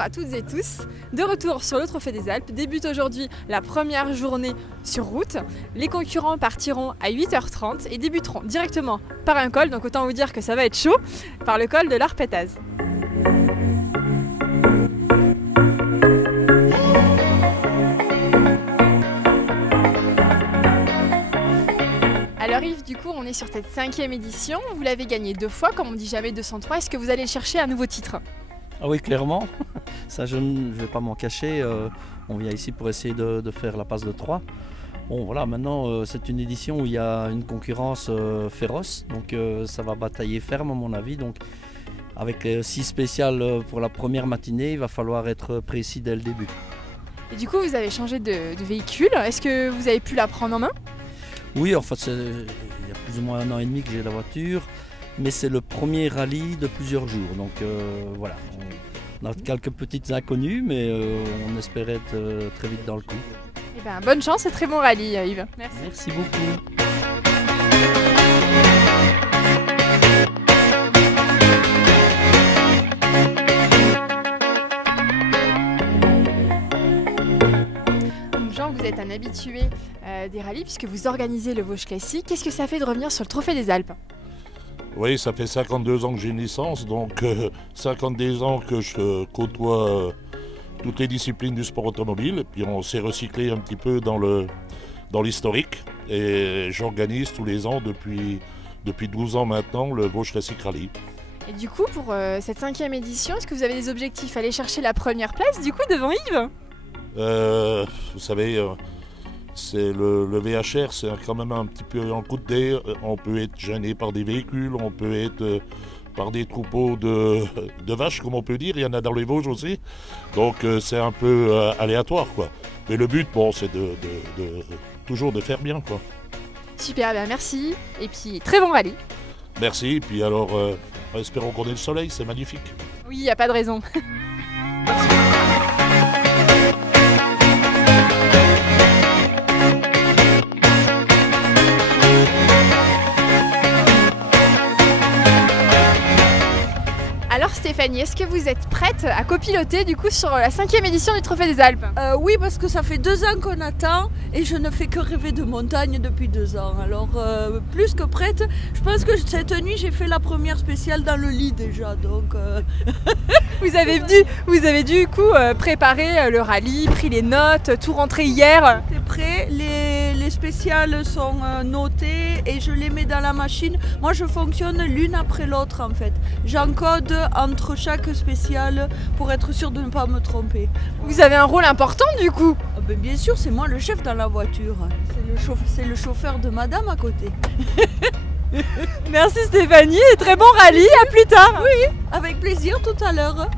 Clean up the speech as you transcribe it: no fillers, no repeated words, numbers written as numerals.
à toutes et tous, de retour sur le Trophée des Alpes. Débute aujourd'hui la première journée sur route. Les concurrents partiront à 8h30 et débuteront directement par un col, donc autant vous dire que ça va être chaud, par le col de l'Arpetaz. Alors Yves, du coup on est sur cette 5e édition, vous l'avez gagnée 2 fois, comme on dit jamais 203, est-ce que vous allez chercher un nouveau titre? Ah oui, clairement, ça je ne vais pas m'en cacher, on vient ici pour essayer de faire la passe de 3. Bon voilà, maintenant c'est une édition où il y a une concurrence féroce, donc ça va batailler ferme à mon avis, donc avec 6 spéciales pour la première matinée, il va falloir être précis dès le début. Et du coup vous avez changé de véhicule, est-ce que vous avez pu la prendre en main? Oui, en fait, il y a plus ou moins 1 an et demi que j'ai la voiture, mais c'est le premier rallye de plusieurs jours. Donc voilà, on a quelques petites inconnues, mais on espère être très vite dans le coup. Eh ben, bonne chance et très bon rallye, Yves. Merci. Merci beaucoup. Vous êtes un habitué des rallyes puisque vous organisez le Vosges Classique. Qu'est-ce que ça fait de revenir sur le Trophée des Alpes? Oui, ça fait 52 ans que j'ai une licence, donc 52 ans que je côtoie toutes les disciplines du sport automobile. Et puis on s'est recyclé un petit peu dans l'historique. Et j'organise tous les ans depuis 12 ans maintenant le Vosges Classique Rallye. Et du coup, pour cette 5e édition, est-ce que vous avez des objectifs? Aller chercher la première place du coup devant Yves? Vous savez, c'est le VHR, c'est quand même un petit peu en coup de dé. On peut être gêné par des véhicules, on peut être par des troupeaux de vaches, comme on peut dire. Il y en a dans les Vosges aussi. Donc c'est un peu aléatoire, quoi. Mais le but, bon, c'est toujours de faire bien, quoi. Super, bien merci. Et puis très bon rallye. Merci. Et puis alors, espérons qu'on ait le soleil, c'est magnifique. Oui, il n'y a pas de raison. Alors Stéphanie, est-ce que vous êtes prête à copiloter du coup sur la 5e édition du Trophée des Alpes? Oui, parce que ça fait 2 ans qu'on attend et je ne fais que rêver de montagne depuis 2 ans. Alors plus que prête, je pense que cette nuit j'ai fait la première spéciale dans le lit déjà. Donc vous avez du coup préparé le rallye, pris les notes, tout rentré hier. C'est prêt, les spéciales sont notées et je les mets dans la machine. Moi je fonctionne l'une après l'autre en fait. J'encode entre chaque spéciale pour être sûr de ne pas me tromper. Vous avez un rôle important du coup? Ben, bien sûr, c'est moi le chef dans la voiture. C'est le chauffeur de madame à côté. Merci Stéphanie et très bon rallye, à plus tard. Oui, avec plaisir tout à l'heure.